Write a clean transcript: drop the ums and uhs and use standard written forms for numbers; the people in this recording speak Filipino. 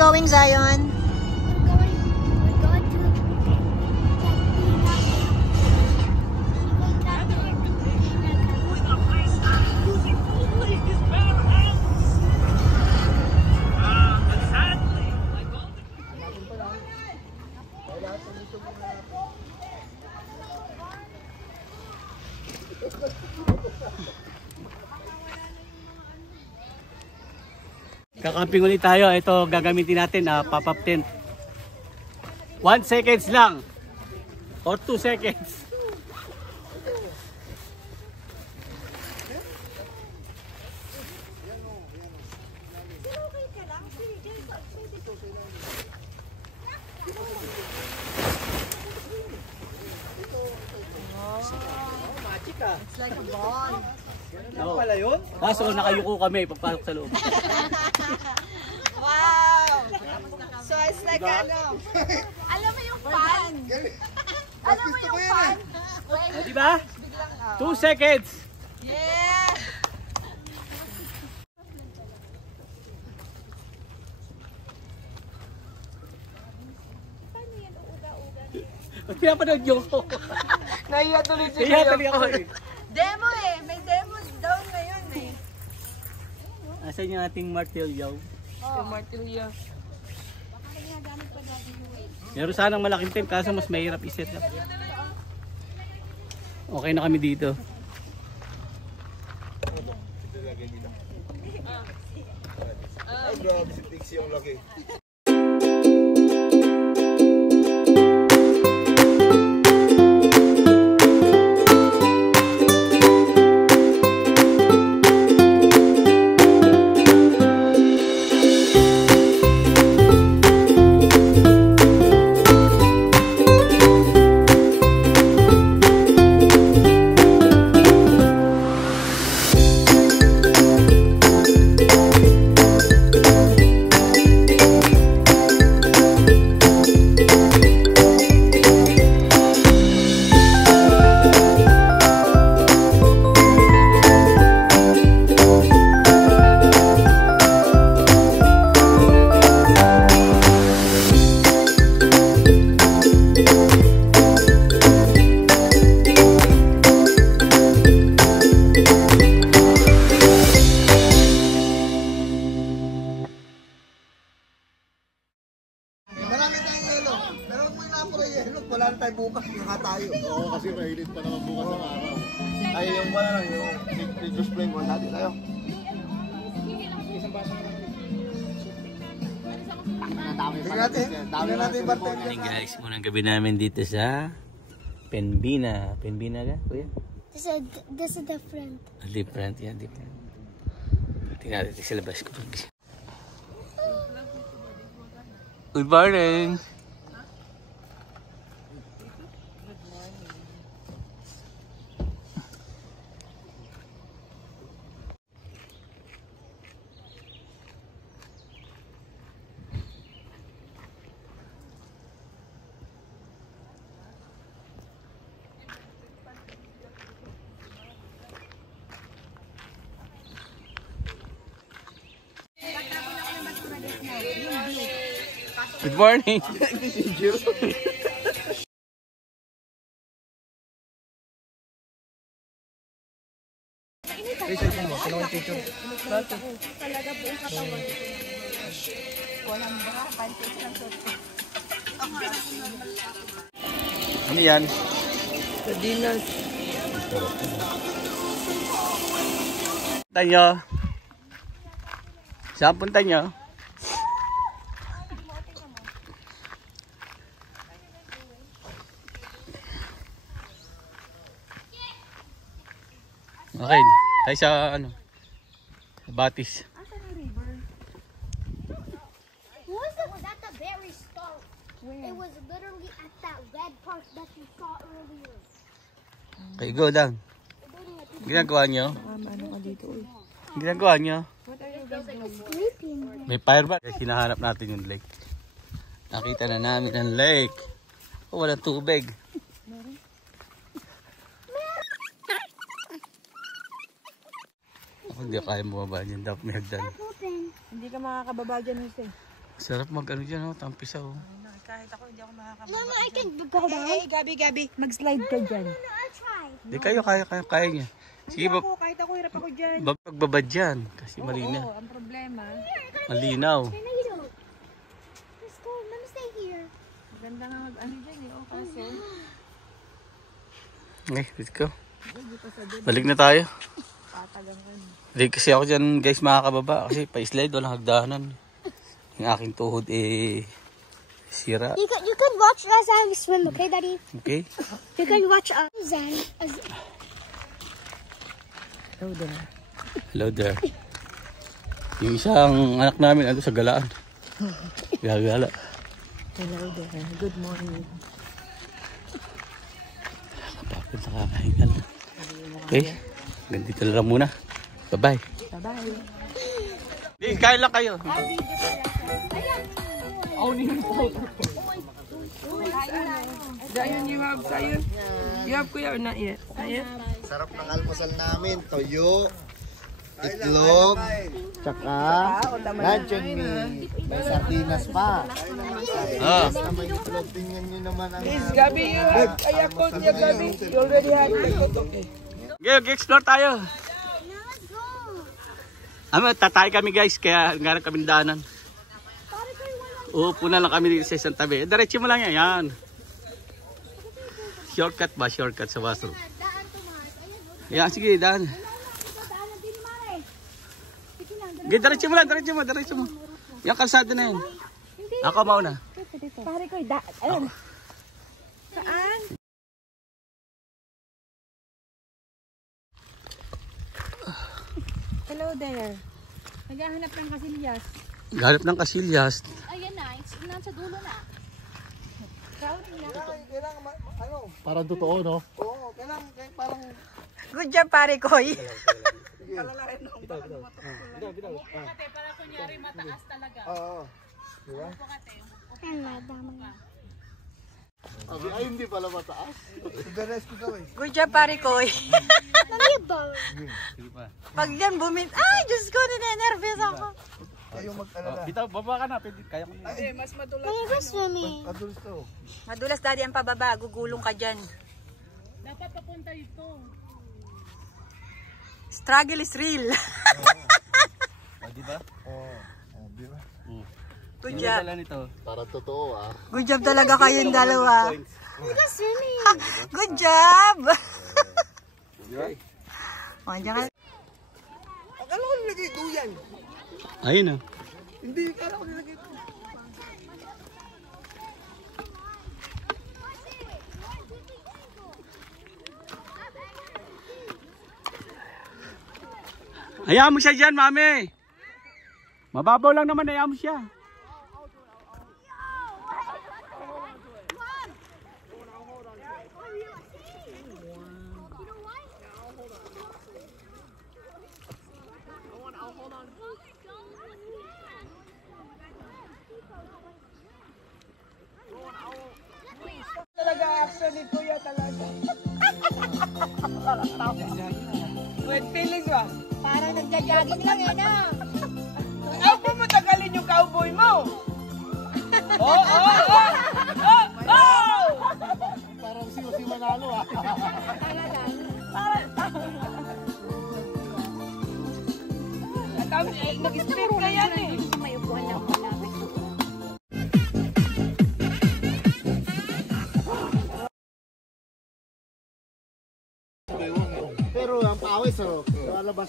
going, Zion? Kakamping ulit tayo. Ito gagamitin natin pop-up tent. 1 seconds lang. Or 2 seconds. It's like a ball. No. Pala yun? So nakayuko kami pagpasok sa loob. Wow! So it's like ano? Alam mo yung fan? Alam mo yung fan? Diba? 2 seconds. Yeah! Pinapanood yung ko. Nahiya tuloy si Kaya tuloy ako eh. Demo eh. May demo down ngayon eh. Asan yung ating martilyo? Oh, martilyo. Meron sanang malaking tent kaso mas mahirap iset up. Okay na kami dito. Ay, grabe si Pixie ang laki. Wala na tayo bukas, naka tayo. Oo, kasi mahilit pa naman bukas ang araw. Ay, yung wala lang, yung Citrus Spring, wala natin tayo. Tingnan natin yung bartender. Morning guys, munang gabi namin dito sa Penbina. Penbina ka, kuya? This is different. Different, yeah, different. Tingnan natin sa labas ko. Good morning! Good morning! Talaga buong katawan. Walang bra, panties lang suot. Ano yan? Sardinas. Punta nyo? Saan punta nyo? Okay, tayo sa ano? Sa Batis. Was at the very start. It was literally at that red part that you saw earlier. Okay, go lang. Ginagawa nyo? Ginagawa nyo? Sleeping. May fire ba? Hinahanap natin yung lake. Nakita na namin ang lake. Oh, walang tubig. Ako hindi kaya bumaba dyan. Dapat may hagdan. Hindi ka makakababa dyan, Jose. Sarap mag ano dyan, oh, tampisaw. Kahit ako, hindi ako makakababa. Mama, I can go down. Gabi, mag-slide ka dyan. No, I'll try. Di kayo, kaya niya. Sige, Kahit ako, hirap ako dyan. pagbabad dyan. Kasi malinaw. Oo, ang problema. Malinaw. No, you don't. Let's go. Let me stay here. Ganda nga mag-ano dyan eh. Oh, kaso. Okay, let's go. Balik na tayo. Balik kasi ako dyan guys makakababa. Kasi pa-slide, walang hagdanan. Yung aking tuhod sira. You can watch us and swim, okay, Daddy? Okay? You can watch us. Zan. Hello there. Yung isang anak namin ando sa galaan. Gagala. Hello there. Good morning. Kapapit na kakahingan. Okay? Ganito na lang muna. Bye-bye. Bye-bye. Kain lang kayo. Dayan, you have kayo? You have kuya or not yet? Not yet? Sarap ng almusal namin. Toyo, itlog, tsaka luncheon meat. May sardinas pa. Ah. Basta may itlog. Tingnan nyo naman ang... Gabi, you have ayakot niya, Gabi. You already had ayakot, okay. Okay, explore tayo. Tatay kami guys, kaya ngarap kami daanan. Uupo na lang kami dito sa isang tabi. Diretso mo lang yan. Yan. Shortcut ba? Shortcut sa washroom. Yan, sige, daan. Okay, diretso mo lang, diretso mo. Yan, kalsada na yan. Ako mauna. Pare ko, ayun. Saan? Hello there. Naghahanap ng kasilyas. Ganap ng kasilyas. Ayan na, nasa dulo na. Parang totoo, no? Oo, kailangan parang... Good job, pare koy. Oo. Ayan, madama. Ay, hindi pala mataas. Beres ko daw eh. Good job, pare koy. Mami, bang. Pag yan ay, Diyos ko, ninenervous ako. Kayo mag-alala. Bitaw, baba ka na. Kaya ko na. Kaya ko swimming. Adulis to. Madulas, daddy, ang pababa. Gugulong ka dyan. Dapat papunta ito. Struggle is real. Di ba? Oo. Di ba? Good job. Nito. Parang totoo, ah. Good job talaga kayong dalawa. Kaya ko swimming. Good job. O, dyan ka. Akala ko nilagay duyan. Ayun na. Hindi, akala ko nilagay ito. Hayaan mo siya dyan, mami. Mababaw lang naman, hayaan mo siya. Talaga action ni Kuya talaga. With feelings ba? Parang nagja-jogging lang eh, no? Ay, pumatagalin yung cowboy mo. Oh! Parang si Manalo, ah. Nag-split ka yan eh. May upuan lang malapit. Pero ang pawis, oh. Lalabas.